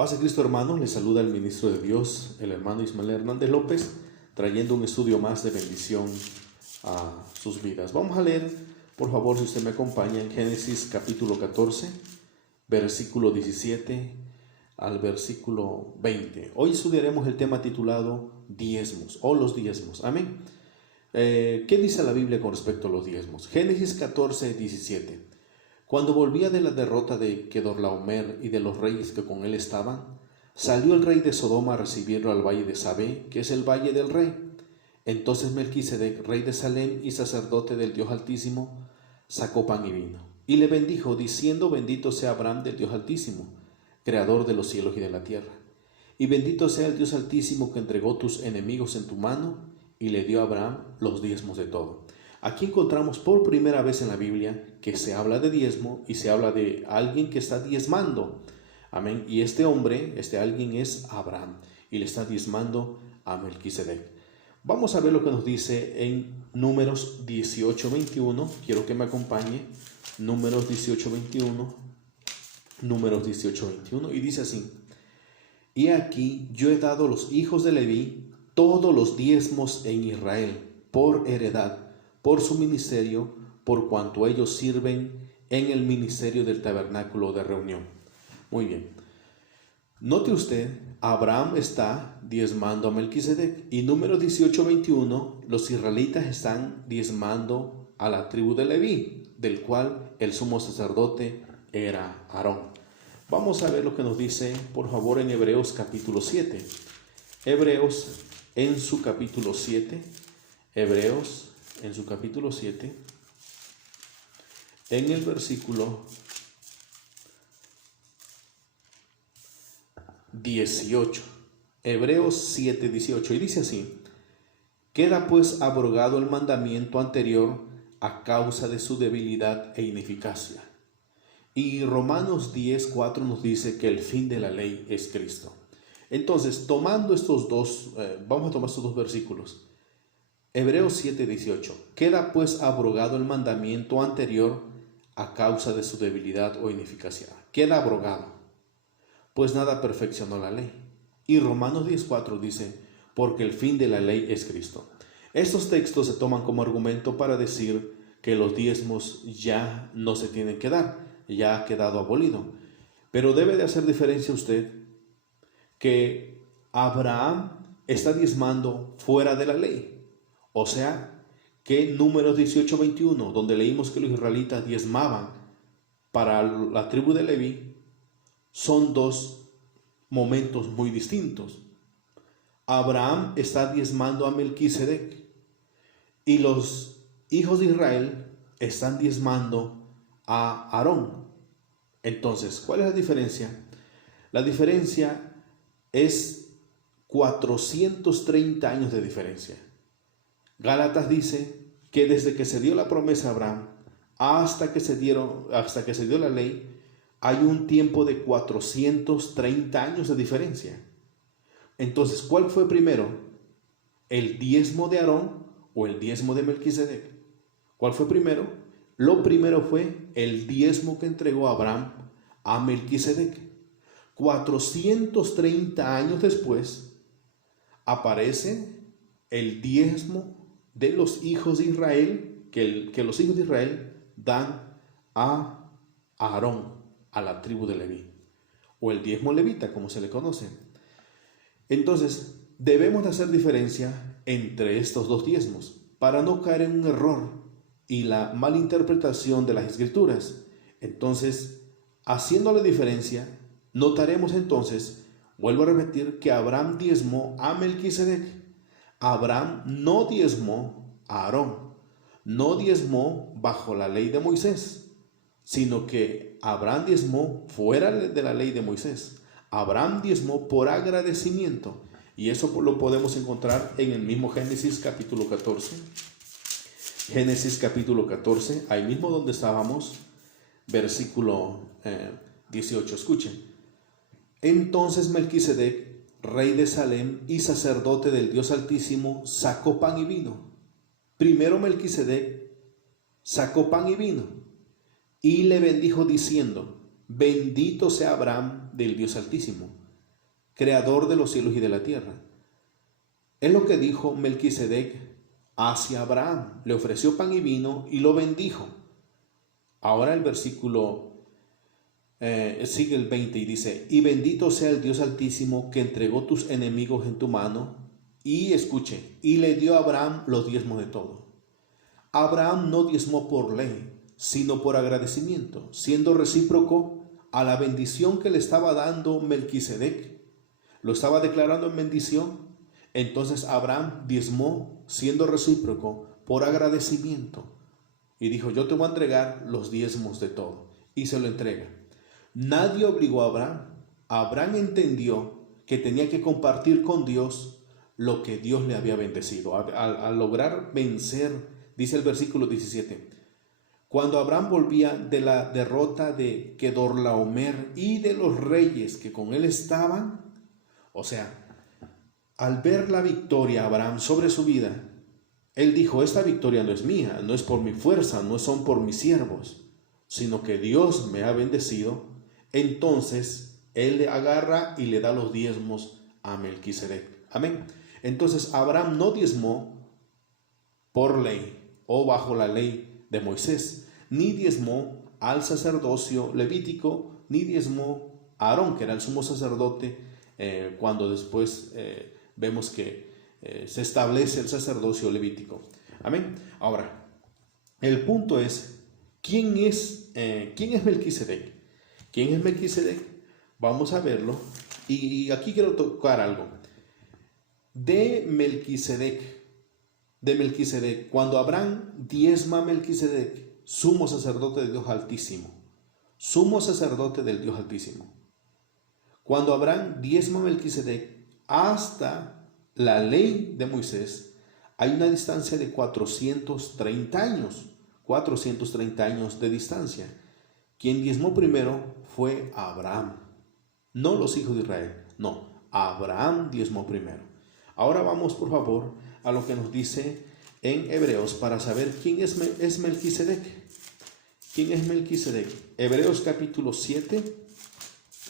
Paz de Cristo, hermanos, les saluda el ministro de Dios, el hermano Ismael Hernández López, trayendo un estudio más de bendición a sus vidas. Vamos a leer, por favor, si usted me acompaña, en Génesis capítulo 14, versículo 17 al versículo 20. Hoy estudiaremos el tema titulado diezmos o los diezmos. Amén. ¿Qué dice la Biblia con respecto a los diezmos? Génesis 14, 17. Cuando volvía de la derrota de Kedorlaomer y de los reyes que con él estaban, salió el rey de Sodoma a recibirlo al valle de Sabé, que es el valle del rey. Entonces Melquisedec, rey de Salem y sacerdote del Dios Altísimo, sacó pan y vino, y le bendijo, diciendo: bendito sea Abraham del Dios Altísimo, creador de los cielos y de la tierra. Y bendito sea el Dios Altísimo que entregó tus enemigos en tu mano, y le dio a Abraham los diezmos de todo. Aquí encontramos por primera vez en la Biblia que se habla de diezmo y se habla de alguien que está diezmando. Amén. Y este hombre, este alguien es Abraham y le está diezmando a Melquisedec. Vamos a ver lo que nos dice en Números 18:21. Quiero que me acompañe. Números 18:21. Números 18:21. Y dice así: y aquí yo he dado a los hijos de Leví todos los diezmos en Israel por heredad, por su ministerio, por cuanto ellos sirven en el ministerio del tabernáculo de reunión. Muy bien. Note usted, Abraham está diezmando a Melquisedec, y número 18:21, los israelitas están diezmando a la tribu de Leví, del cual el sumo sacerdote era Aarón. Vamos a ver lo que nos dice, por favor, en Hebreos capítulo 7. Hebreos en su capítulo 7. Hebreos en su capítulo 7, en el versículo 18. Hebreos 7, 18. Y dice así: queda pues abrogado el mandamiento anterior a causa de su debilidad e ineficacia. Y Romanos 10, 4 nos dice que el fin de la ley es Cristo. Entonces, tomando estos dos, vamos a tomar estos dos versículos. Hebreos 7, 18. Queda pues abrogado el mandamiento anterior a causa de su debilidad o ineficacia. Queda abrogado, pues nada perfeccionó la ley. Y Romanos 10, 4 dice: porque el fin de la ley es Cristo. Estos textos se toman como argumento para decir que los diezmos ya no se tienen que dar, ya ha quedado abolido. Pero debe de hacer diferencia usted que Abraham está diezmando fuera de la ley. O sea, que Números 18:21, donde leímos que los israelitas diezmaban para la tribu de Leví, son dos momentos muy distintos. Abraham está diezmando a Melquisedec y los hijos de Israel están diezmando a Aarón. Entonces, ¿cuál es la diferencia? La diferencia es 430 años de diferencia. Gálatas dice que desde que se dio la promesa a Abraham hasta que se dio la ley, hay un tiempo de 430 años de diferencia. Entonces, ¿cuál fue primero? ¿El diezmo de Aarón o el diezmo de Melquisedec? ¿Cuál fue primero? Lo primero fue el diezmo que entregó Abraham a Melquisedec. 430 años después aparece el diezmo de los hijos de Israel, que los hijos de Israel dan a Aarón, a la tribu de Leví, o el diezmo levita, como se le conoce. Entonces, debemos de hacer diferencia entre estos dos diezmos para no caer en un error y la malinterpretación de las Escrituras. Entonces, haciendo la diferencia, notaremos entonces, vuelvo a repetir, que Abraham diezmó a Melquisedec. Abraham no diezmó a Aarón, no diezmó bajo la ley de Moisés, sino que Abraham diezmó fuera de la ley de Moisés. Abraham diezmó por agradecimiento, y eso lo podemos encontrar en el mismo Génesis capítulo 14. Génesis capítulo 14, ahí mismo donde estábamos, versículo 18. Escuchen: entonces Melquisedec, rey de Salem y sacerdote del Dios Altísimo, sacó pan y vino. Primero Melquisedec sacó pan y vino y le bendijo diciendo: bendito sea Abraham del Dios Altísimo, creador de los cielos y de la tierra. Es lo que dijo Melquisedec hacia Abraham. Le ofreció pan y vino y lo bendijo. Ahora el versículo sigue el 20 y dice: y bendito sea el Dios Altísimo que entregó tus enemigos en tu mano. Y escuche, y le dio a Abraham los diezmos de todo. Abraham no diezmó por ley, sino por agradecimiento, siendo recíproco a la bendición que le estaba dando Melquisedec. Lo estaba declarando en bendición. Entonces Abraham diezmó siendo recíproco por agradecimiento. Y dijo: yo te voy a entregar los diezmos de todo. Y se lo entrega. Nadie obligó a Abraham. Abraham entendió que tenía que compartir con Dios lo que Dios le había bendecido. Al lograr vencer, dice el versículo 17, cuando Abraham volvía de la derrota de Kedorlaomer y de los reyes que con él estaban, o sea, al ver la victoria Abraham sobre su vida, él dijo: esta victoria no es mía, no es por mi fuerza, no son por mis siervos, sino que Dios me ha bendecido. Entonces él le agarra y le da los diezmos a Melquisedec. Amén. Entonces Abraham no diezmó por ley o bajo la ley de Moisés, ni diezmó al sacerdocio levítico, ni diezmó a Aarón, que era el sumo sacerdote, cuando después vemos que se establece el sacerdocio levítico. Amén. Ahora, el punto es, ¿quién es Melquisedec? ¿Quién es Melquisedec? Vamos a verlo. Y aquí quiero tocar algo. De Melquisedec, cuando Abraham diezma a Melquisedec, sumo sacerdote del Dios Altísimo, sumo sacerdote del Dios Altísimo. Cuando Abraham diezma a Melquisedec hasta la ley de Moisés, hay una distancia de 430 años de distancia. Quien diezmó primero fue Abraham, no los hijos de Israel, no, Abraham diezmó primero. Ahora vamos, por favor, a lo que nos dice en Hebreos para saber quién es Melquisedec. ¿Quién es Melquisedec? Hebreos capítulo 7.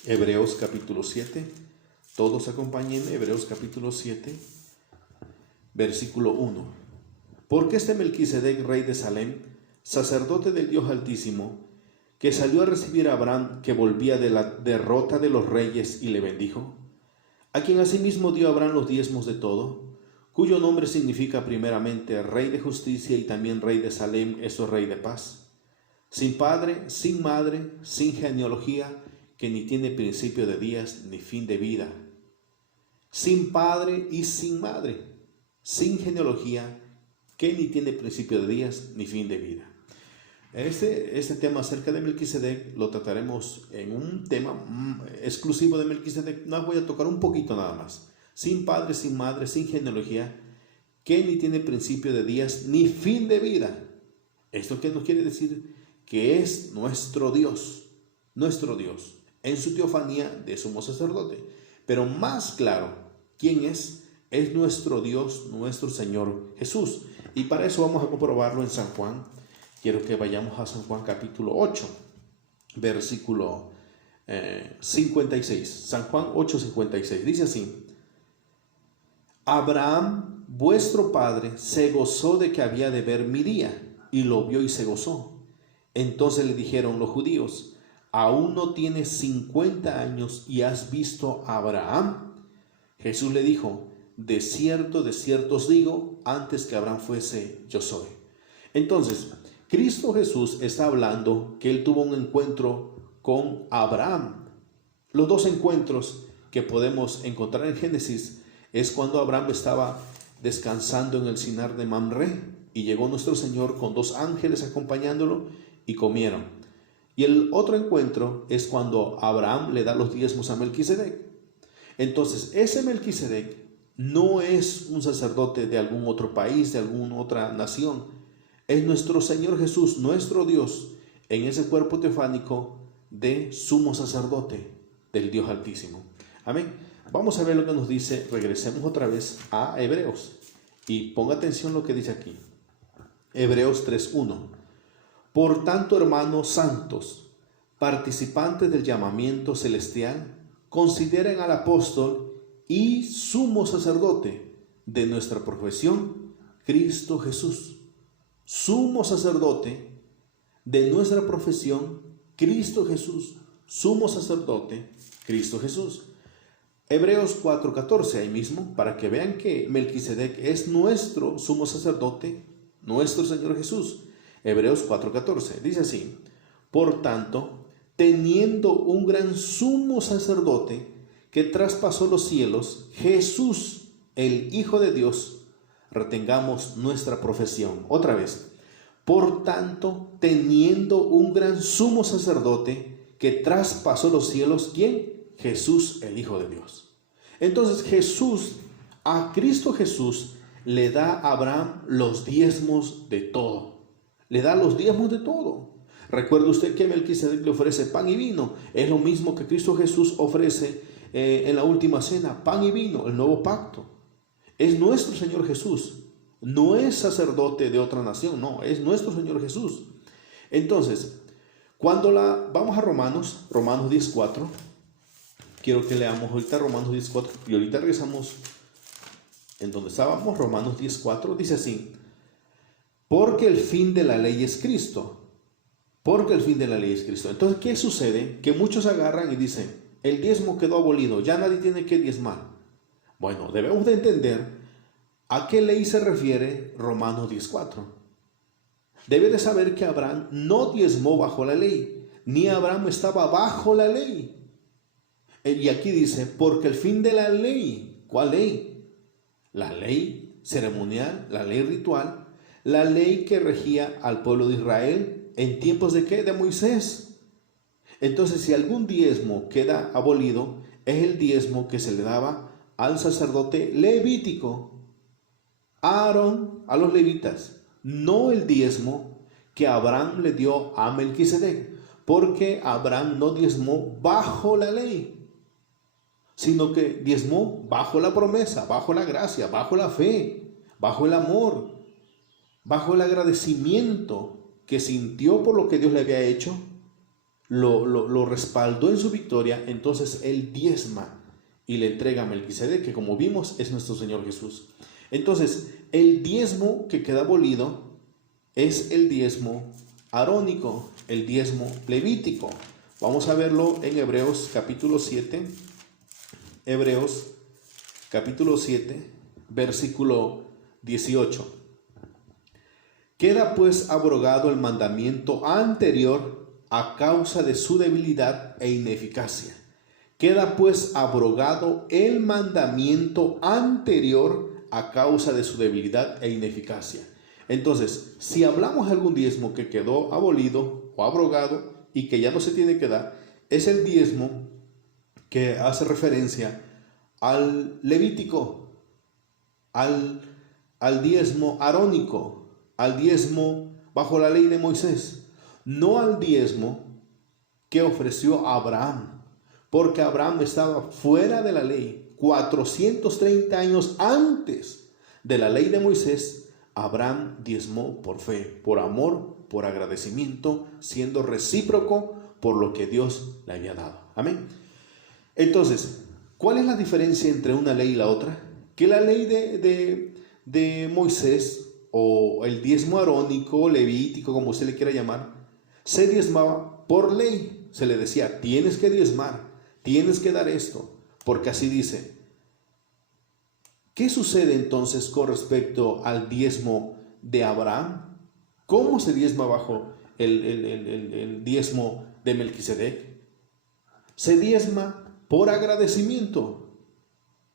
Hebreos capítulo 7. Todos acompañen Hebreos capítulo 7, versículo 1. Porque este Melquisedec, rey de Salem, sacerdote del Dios Altísimo, que salió a recibir a Abraham, que volvía de la derrota de los reyes, y le bendijo, a quien asimismo dio Abraham los diezmos de todo, cuyo nombre significa primeramente Rey de Justicia y también Rey de Salem, eso es Rey de Paz, sin padre, sin madre, sin genealogía, que ni tiene principio de días ni fin de vida, sin padre y sin madre, sin genealogía, que ni tiene principio de días ni fin de vida. Este tema acerca de Melquisedec lo trataremos en un tema exclusivo de Melquisedec. No voy a tocar un poquito nada más. Sin padre, sin madre, sin genealogía, que ni tiene principio de días ni fin de vida. ¿Esto qué nos quiere decir? Que es nuestro Dios, en su teofanía de sumo sacerdote. Pero más claro, ¿quién es? Es nuestro Dios, nuestro Señor Jesús. Y para eso vamos a comprobarlo en San Juan. Quiero que vayamos a San Juan capítulo 8, versículo 56. San Juan 8, 56. Dice así: Abraham, vuestro padre, se gozó de que había de ver mi día, y lo vio y se gozó. Entonces le dijeron los judíos: ¿aún no tienes 50 años y has visto a Abraham? Jesús le dijo: de cierto os digo, antes que Abraham fuese, yo soy. Entonces, Cristo Jesús está hablando que él tuvo un encuentro con Abraham. Los dos encuentros que podemos encontrar en Génesis es cuando Abraham estaba descansando en el Sinar de Mamre y llegó nuestro Señor con 2 ángeles acompañándolo y comieron. Y el otro encuentro es cuando Abraham le da los diezmos a Melquisedec. Entonces, ese Melquisedec no es un sacerdote de algún otro país, de alguna otra nación. Es nuestro Señor Jesús, nuestro Dios, en ese cuerpo teofánico de sumo sacerdote del Dios Altísimo. Amén. Vamos a ver lo que nos dice. Regresemos otra vez a Hebreos y ponga atención lo que dice aquí. Hebreos 3:1. Por tanto, hermanos santos, participantes del llamamiento celestial, consideren al apóstol y sumo sacerdote de nuestra profesión, Cristo Jesús. Sumo sacerdote de nuestra profesión, Cristo Jesús. Sumo sacerdote, Cristo Jesús. Hebreos 4:14, ahí mismo, para que vean que Melquisedec es nuestro sumo sacerdote, nuestro Señor Jesús. Hebreos 4:14, dice así: por tanto, teniendo un gran sumo sacerdote que traspasó los cielos, Jesús, el Hijo de Dios, retengamos nuestra profesión. Otra vez, por tanto, teniendo un gran sumo sacerdote que traspasó los cielos, ¿quién? Jesús, el Hijo de Dios. Entonces Jesús, a Cristo Jesús, le da a Abraham los diezmos de todo. Le da los diezmos de todo. Recuerde usted que Melquisedec le ofrece pan y vino. Es lo mismo que Cristo Jesús ofrece en la última cena, pan y vino, el nuevo pacto. Es nuestro Señor Jesús. No es sacerdote de otra nación, no, es nuestro Señor Jesús. Entonces, cuando vamos a Romanos 10:4, quiero que leamos ahorita Romanos 10:4 y ahorita regresamos en donde estábamos. Romanos 10:4 dice así: porque el fin de la ley es Cristo. Porque el fin de la ley es Cristo. Entonces, ¿qué sucede? Que muchos agarran y dicen: el diezmo quedó abolido, ya nadie tiene que diezmar. Bueno, debemos de entender a qué ley se refiere Romanos 10:4. Debe de saber que Abraham no diezmó bajo la ley, ni Abraham estaba bajo la ley. Y aquí dice: porque el fin de la ley. ¿Cuál ley? La ley ceremonial, la ley ritual, la ley que regía al pueblo de Israel en tiempos de ¿qué? De Moisés. Entonces, si algún diezmo queda abolido, es el diezmo que se le daba al sacerdote levítico, a Aarón, a los levitas, no el diezmo que Abraham le dio a Melquisedec, porque Abraham no diezmó bajo la ley, sino que diezmó bajo la promesa, bajo la gracia, bajo la fe, bajo el amor, bajo el agradecimiento que sintió por lo que Dios le había hecho, lo respaldó en su victoria. Entonces él diezma y le entrega a Melquisedec, que como vimos es nuestro Señor Jesús. Entonces el diezmo que queda abolido es el diezmo arónico, el diezmo levítico. Vamos a verlo en Hebreos capítulo 7. Hebreos capítulo 7, versículo 18. Queda pues abrogado el mandamiento anterior a causa de su debilidad e ineficacia. Queda pues abrogado el mandamiento anterior a causa de su debilidad e ineficacia. Entonces, si hablamos de algún diezmo que quedó abolido o abrogado y que ya no se tiene que dar, es el diezmo que hace referencia al levítico, al diezmo arónico, al diezmo bajo la ley de Moisés, no al diezmo que ofreció Abraham, porque Abraham estaba fuera de la ley. 430 años antes de la ley de Moisés, Abraham diezmó por fe, por amor, por agradecimiento, siendo recíproco por lo que Dios le había dado. Amén. Entonces, ¿cuál es la diferencia entre una ley y la otra? Que la ley de Moisés, o el diezmo arónico, levítico, como usted le quiera llamar, se diezmaba por ley. Se le decía: tienes que diezmar, tienes que dar esto, porque así dice. ¿Qué sucede entonces con respecto al diezmo de Abraham? ¿Cómo se diezma bajo el diezmo de Melquisedec? Se diezma por agradecimiento,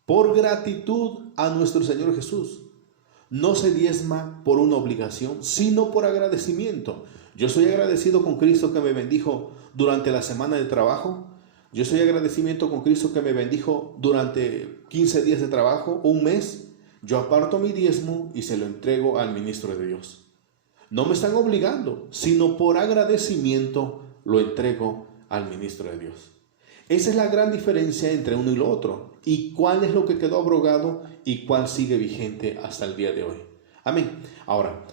por gratitud a nuestro Señor Jesús. No se diezma por una obligación, sino por agradecimiento. Yo soy agradecido con Cristo que me bendijo durante la semana de trabajo. Yo soy agradecimiento con Cristo que me bendijo durante 15 días de trabajo, un mes. Yo aparto mi diezmo y se lo entrego al ministro de Dios. No me están obligando, sino por agradecimiento lo entrego al ministro de Dios. Esa es la gran diferencia entre uno y lo otro. ¿Y cuál es lo que quedó abrogado y cuál sigue vigente hasta el día de hoy? Amén. Ahora,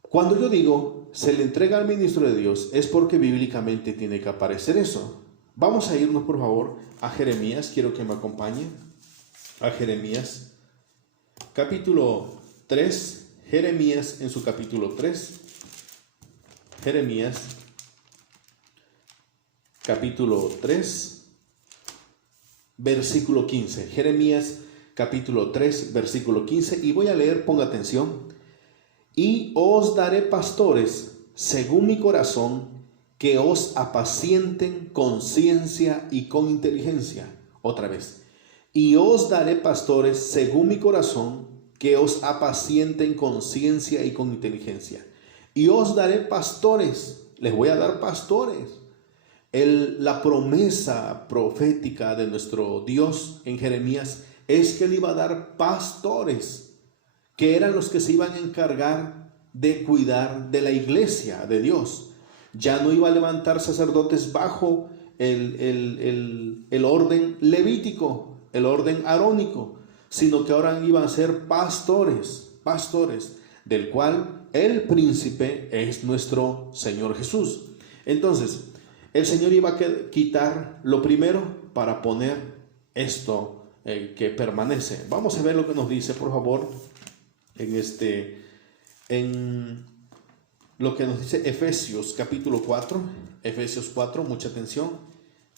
cuando yo digo se le entrega al ministro de Dios, es porque bíblicamente tiene que aparecer eso. Vamos a irnos por favor a Jeremías, quiero que me acompañen a Jeremías, capítulo 3, Jeremías en su capítulo 3, Jeremías, capítulo 3, versículo 15, Jeremías, capítulo 3, versículo 15, y voy a leer, ponga atención. Y os daré pastores según mi corazón, que os apacienten con ciencia y con inteligencia. Otra vez. Y os daré pastores según mi corazón, que os apacienten con ciencia y con inteligencia. Y os daré pastores. Les voy a dar pastores. La promesa profética de nuestro Dios en Jeremías es que Él iba a dar pastores, que eran los que se iban a encargar de cuidar de la iglesia de Dios. Ya no iba a levantar sacerdotes bajo el orden levítico, el orden arónico, sino que ahora iban a ser pastores, del cual el príncipe es nuestro Señor Jesús. Entonces, el Señor iba a quitar lo primero para poner esto que permanece. Vamos a ver lo que nos dice, por favor, en lo que nos dice Efesios capítulo 4, Efesios 4, mucha atención,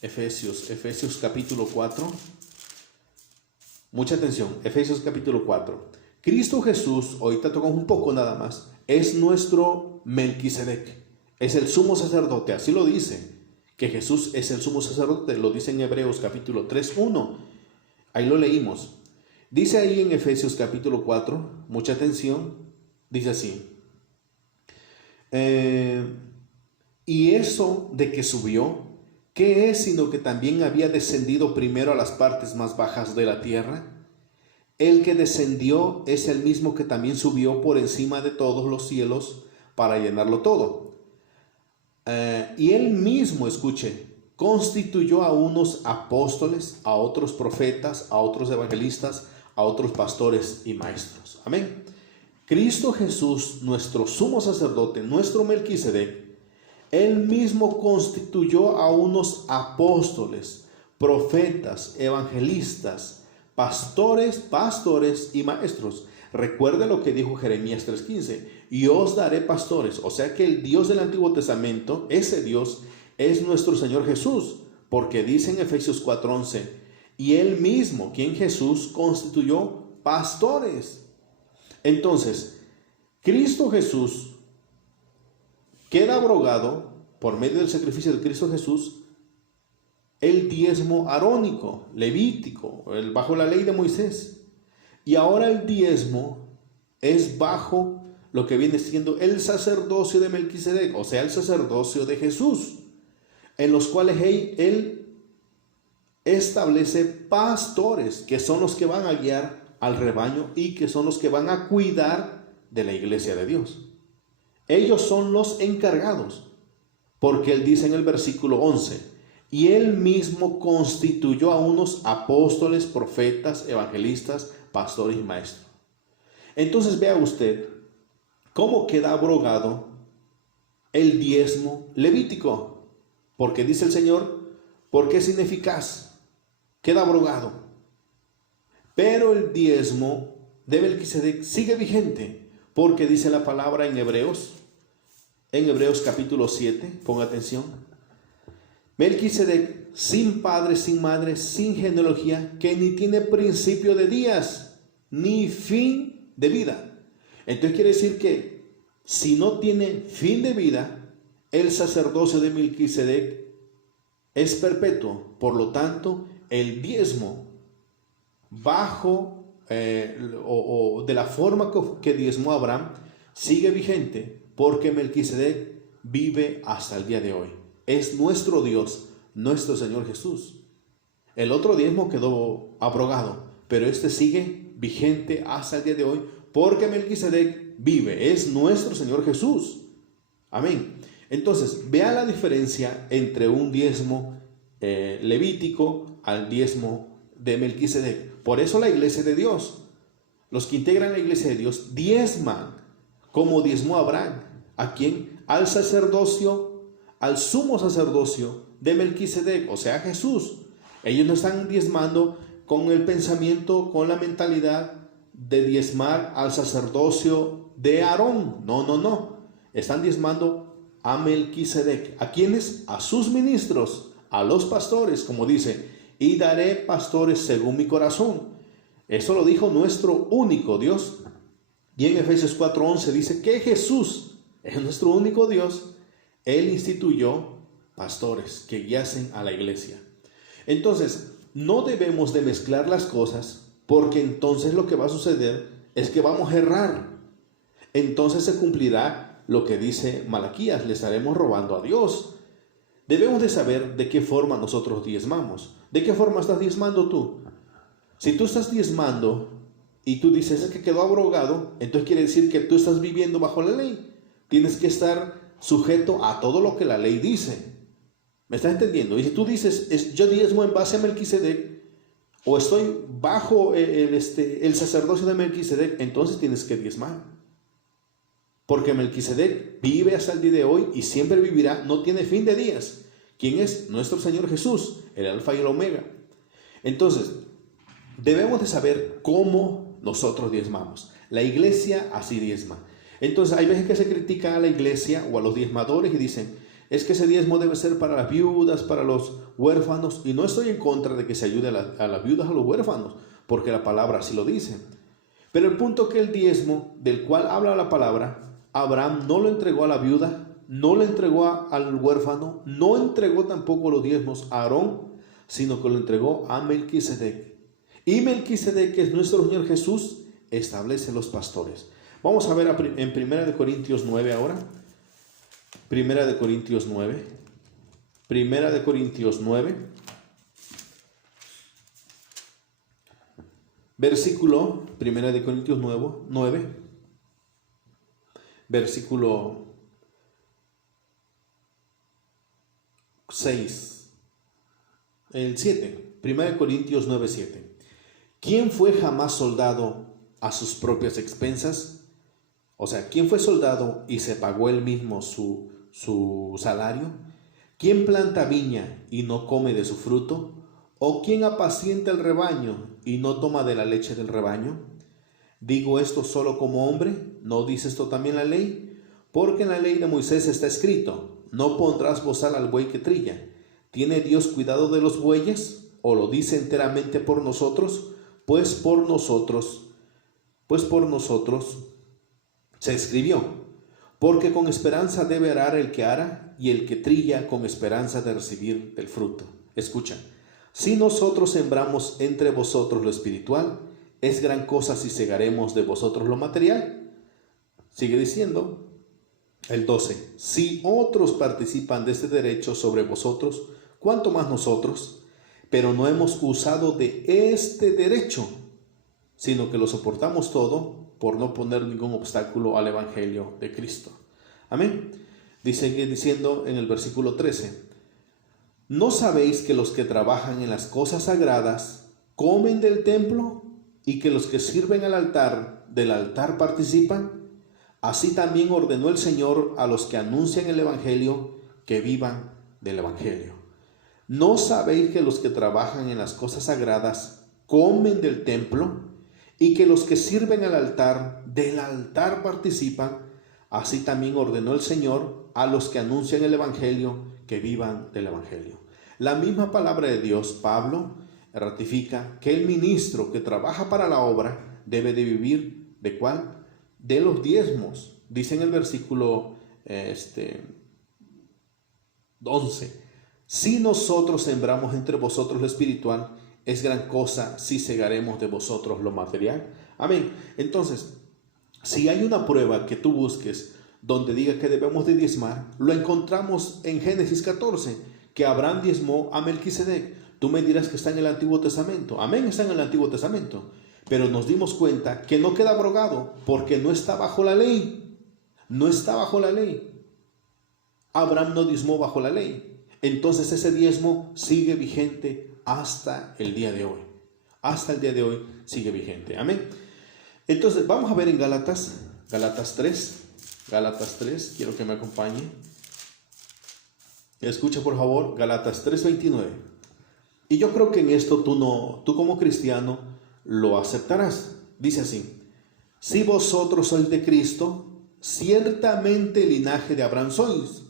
Efesios capítulo 4, mucha atención, Efesios capítulo 4. Cristo Jesús, ahorita tocamos un poco nada más, es nuestro Melquisedec, es el sumo sacerdote, así lo dice, que Jesús es el sumo sacerdote, lo dice en Hebreos capítulo 3, 1, ahí lo leímos. Dice ahí en Efesios capítulo 4, mucha atención, dice así. Y eso de que subió, ¿qué es sino que también había descendido primero a las partes más bajas de la tierra? El que descendió es el mismo que también subió por encima de todos los cielos para llenarlo todo. Y él mismo, escuche, constituyó a unos apóstoles, a otros profetas, a otros evangelistas, a otros pastores y maestros. Amén. Cristo Jesús, nuestro sumo sacerdote, nuestro Melquisedec, él mismo constituyó a unos apóstoles, profetas, evangelistas, pastores y maestros. Recuerde lo que dijo Jeremías 3:15, y os daré pastores. O sea que el Dios del Antiguo Testamento, ese Dios es nuestro Señor Jesús, porque dice en Efesios 4:11, y él mismo, quien Jesús, constituyó pastores. Entonces, Cristo Jesús queda abrogado por medio del sacrificio de Cristo Jesús el diezmo arónico, levítico, bajo la ley de Moisés. Y ahora el diezmo es bajo lo que viene siendo el sacerdocio de Melquisedec, o sea, el sacerdocio de Jesús, en los cuales él establece pastores, que son los que van a guiar al rebaño y que son los que van a cuidar de la iglesia de Dios. Ellos son los encargados, porque él dice en el versículo 11, y él mismo constituyó a unos apóstoles, profetas, evangelistas, pastores y maestros. Entonces vea usted cómo queda abrogado el diezmo levítico, porque dice el Señor, porque es ineficaz, queda abrogado. Pero el diezmo de Melquisedec sigue vigente, porque dice la palabra en Hebreos capítulo 7, ponga atención. Melquisedec, sin padre, sin madre, sin genealogía, que ni tiene principio de días, ni fin de vida. Entonces quiere decir que si no tiene fin de vida, el sacerdocio de Melquisedec es perpetuo. Por lo tanto, el diezmo bajo o de la forma que diezmó Abraham sigue vigente, porque Melquisedec vive hasta el día de hoy. Es nuestro Dios, nuestro Señor Jesús. El otro diezmo quedó abrogado, pero este sigue vigente hasta el día de hoy, porque Melquisedec vive, es nuestro Señor Jesús. Amén. Entonces, vea la diferencia entre un diezmo levítico al diezmo de Melquisedec. Por eso la iglesia de Dios, los que integran la iglesia de Dios, diezman como diezmó Abraham. ¿A quién? Al sacerdocio, al sumo sacerdocio de Melquisedec, o sea Jesús. Ellos no están diezmando con el pensamiento, con la mentalidad de diezmar al sacerdocio de Aarón. No. Están diezmando a Melquisedec. ¿A quiénes? A sus ministros, a los pastores, como dice, y daré pastores según mi corazón. Eso lo dijo nuestro único Dios. Y en Efesios 4:11 dice que Jesús es nuestro único Dios. Él instituyó pastores que guiasen a la iglesia. Entonces, no debemos de mezclar las cosas, porque entonces lo que va a suceder es que vamos a errar. Entonces se cumplirá lo que dice Malaquías: le estaremos robando a Dios. Debemos de saber de qué forma nosotros diezmamos. ¿De qué forma estás diezmando tú? Si tú estás diezmando y tú dices es que quedó abrogado, entonces quiere decir que tú estás viviendo bajo la ley. Tienes que estar sujeto a todo lo que la ley dice. ¿Me estás entendiendo? Y si tú dices yo diezmo en base a Melquisedec, o estoy bajo el sacerdocio de Melquisedec, entonces tienes que diezmar. Porque Melquisedec vive hasta el día de hoy y siempre vivirá, no tiene fin de días. ¿Quién es? Nuestro Señor Jesús, el Alfa y el Omega. Entonces, debemos de saber cómo nosotros diezmamos. La iglesia así diezma. Entonces, hay veces que se critica a la iglesia o a los diezmadores y dicen, es que ese diezmo debe ser para las viudas, para los huérfanos. Y no estoy en contra de que se ayude a las viudas, a los huérfanos, porque la palabra así lo dice. Pero el punto que el diezmo del cual habla la palabra, Abraham no lo entregó a la viuda, no lo entregó al huérfano, no entregó tampoco los diezmos a Aarón, sino que lo entregó a Melquisedec. Y Melquisedec, que es nuestro Señor Jesús, establece los pastores. Vamos a ver en 1 Corintios 9 ahora. 1 Corintios 9. 1 Corintios 9. Versículo 1 Corintios 9. Versículo 6. El 7. 1 Corintios 9, 7. ¿Quién fue jamás soldado a sus propias expensas? O sea, ¿quién fue soldado y se pagó él mismo su salario? ¿Quién planta viña y no come de su fruto? ¿O quién apacienta el rebaño y no toma de la leche del rebaño? ¿Digo esto solo como hombre? ¿No dice esto también la ley? Porque en la ley de Moisés está escrito, no pondrás bozal al buey que trilla. ¿Tiene Dios cuidado de los bueyes? ¿O lo dice enteramente por nosotros? Pues por nosotros se escribió, porque con esperanza debe arar el que ara, y el que trilla con esperanza de recibir el fruto. Escucha, si nosotros sembramos entre vosotros lo espiritual, es gran cosa si segaremos de vosotros lo material. Sigue diciendo el 12, si otros participan de este derecho sobre vosotros, ¿cuánto más nosotros? Pero no hemos usado de este derecho, sino que lo soportamos todo por no poner ningún obstáculo al evangelio de Cristo. Amén. Sigue diciendo en el versículo 13, ¿no sabéis que los que trabajan en las cosas sagradas comen del templo y que los que sirven del altar participan? Así también ordenó el Señor a los que anuncian el evangelio que vivan del evangelio. ¿No sabéis que los que trabajan en las cosas sagradas comen del templo y que los que sirven del altar participan? Así también ordenó el Señor a los que anuncian el evangelio que vivan del evangelio. La misma palabra de Dios, Pablo, ratifica que el ministro que trabaja para la obra debe de vivir ¿de cuál? De los diezmos. Dice en el versículo 11, si nosotros sembramos entre vosotros lo espiritual, es gran cosa si segaremos de vosotros lo material. Amén. Entonces, si hay una prueba que tú busques donde diga que debemos de diezmar, lo encontramos en Génesis 14, que Abraham diezmó a Melquisedec. Tú me dirás que está en el Antiguo Testamento. Amén, está en el Antiguo Testamento. Pero nos dimos cuenta que no queda abrogado porque no está bajo la ley. No está bajo la ley. Abraham no diezmó bajo la ley. Entonces ese diezmo sigue vigente hasta el día de hoy. Hasta el día de hoy sigue vigente. Amén. Entonces vamos a ver en Gálatas 3. Gálatas 3, quiero que me acompañe. Escucha por favor Gálatas 3:29. Y yo creo que en esto tú como cristiano lo aceptarás. Dice así: si vosotros sois de Cristo, ciertamente linaje de Abraham sois.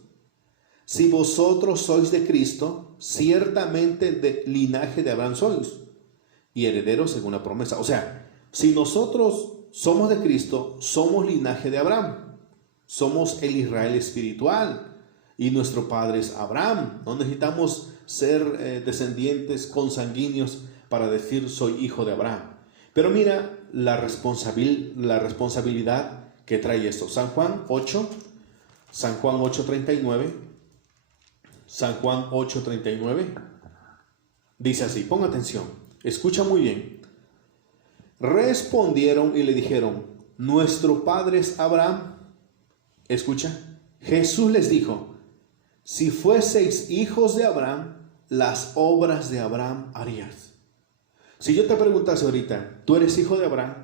Si vosotros sois de Cristo, ciertamente de linaje de Abraham sois, y herederos según la promesa. O sea, si nosotros somos de Cristo, somos linaje de Abraham. Somos el Israel espiritual. Y nuestro padre es Abraham. No necesitamos ser descendientes consanguíneos para decir soy hijo de Abraham. Pero mira la responsabilidad que trae esto. San Juan 8:39. San Juan 8:39 dice así, pon atención, escucha muy bien. Respondieron y le dijeron: nuestro padre es Abraham. Escucha, Jesús les dijo: si fueseis hijos de Abraham, las obras de Abraham harías. Si yo te preguntase ahorita, ¿tú eres hijo de Abraham?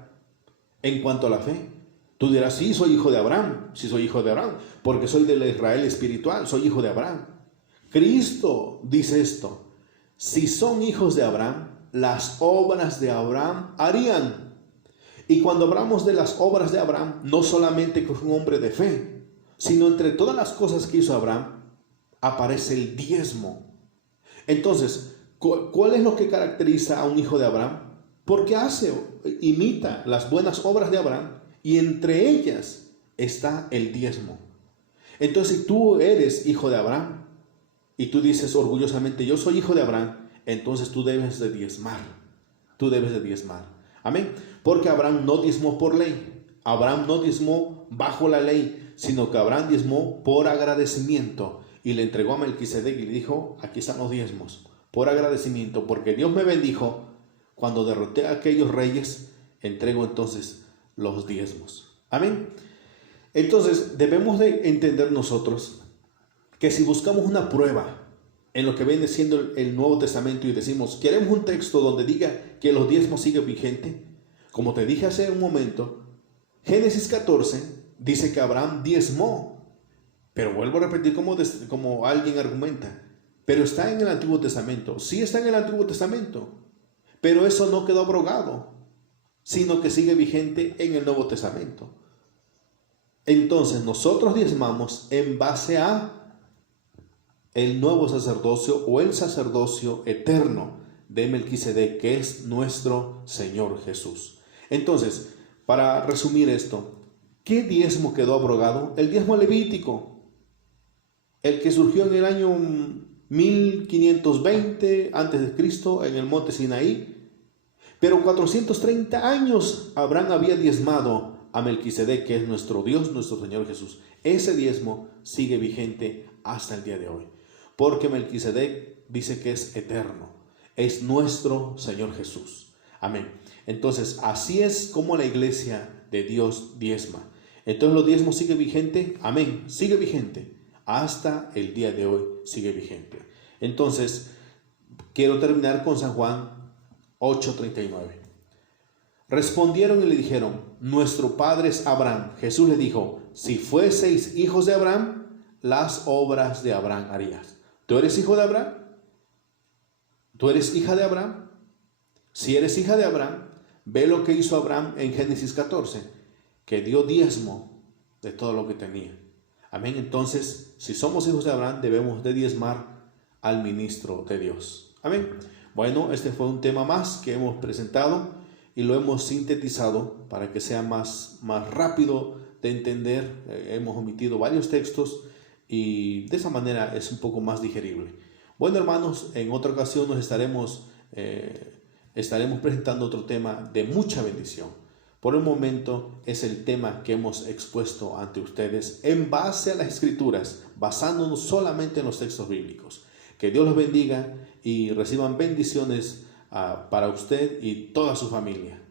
En cuanto a la fe, tú dirás: sí, soy hijo de Abraham, sí soy hijo de Abraham, porque soy del Israel espiritual, soy hijo de Abraham. Cristo dice esto: si son hijos de Abraham, las obras de Abraham harían. Y cuando hablamos de las obras de Abraham, no solamente que fue un hombre de fe, sino entre todas las cosas que hizo Abraham, aparece el diezmo. Entonces, ¿cuál es lo que caracteriza a un hijo de Abraham? Porque imita las buenas obras de Abraham, y entre ellas está el diezmo. Entonces, si tú eres hijo de Abraham y tú dices orgullosamente: yo soy hijo de Abraham, entonces tú debes de diezmar. Tú debes de diezmar. Amén. Porque Abraham no diezmó por ley. Abraham no diezmó bajo la ley, sino que Abraham diezmó por agradecimiento. Y le entregó a Melquisedec y le dijo: aquí están los diezmos. Por agradecimiento, porque Dios me bendijo. Cuando derroté a aquellos reyes, entrego entonces los diezmos. Amén. Entonces debemos de entender nosotros que si buscamos una prueba en lo que viene siendo el Nuevo Testamento y decimos: queremos un texto donde diga que los diezmos siguen vigentes, como te dije hace un momento, Génesis 14 dice que Abraham diezmó. Pero vuelvo a repetir como alguien argumenta: pero está en el Antiguo Testamento. Sí, está en el Antiguo Testamento, pero eso no quedó abrogado, sino que sigue vigente en el Nuevo Testamento. Entonces nosotros diezmamos en base a el nuevo sacerdocio o el sacerdocio eterno de Melquisedec, que es nuestro Señor Jesús. Entonces, para resumir esto, ¿qué diezmo quedó abrogado? El diezmo levítico, el que surgió en el año 1520 a.C. en el monte Sinaí. Pero 430 años Abraham había diezmado a Melquisedec, que es nuestro Dios, nuestro Señor Jesús. Ese diezmo sigue vigente hasta el día de hoy, porque Melquisedec dice que es eterno, es nuestro Señor Jesús. Amén. Entonces, así es como la iglesia de Dios diezma. Entonces, los diezmos siguen vigente. Amén. Sigue vigente. Hasta el día de hoy sigue vigente. Entonces, quiero terminar con San Juan 8:39. Respondieron y le dijeron: nuestro padre es Abraham. Jesús le dijo: si fueseis hijos de Abraham, las obras de Abraham harías. ¿Tú eres hijo de Abraham? ¿Tú eres hija de Abraham? Si eres hija de Abraham, ve lo que hizo Abraham en Génesis 14, que dio diezmo de todo lo que tenía. Amén. Entonces, si somos hijos de Abraham, debemos de diezmar al ministro de Dios. Amén. Bueno, este fue un tema más que hemos presentado y lo hemos sintetizado para que sea más rápido de entender. Hemos omitido varios textos y de esa manera es un poco más digerible. Bueno, hermanos, en otra ocasión nos estaremos presentando otro tema de mucha bendición. Por el momento es el tema que hemos expuesto ante ustedes en base a las Escrituras, basándonos solamente en los textos bíblicos. Que Dios los bendiga y reciban bendiciones para usted y toda su familia.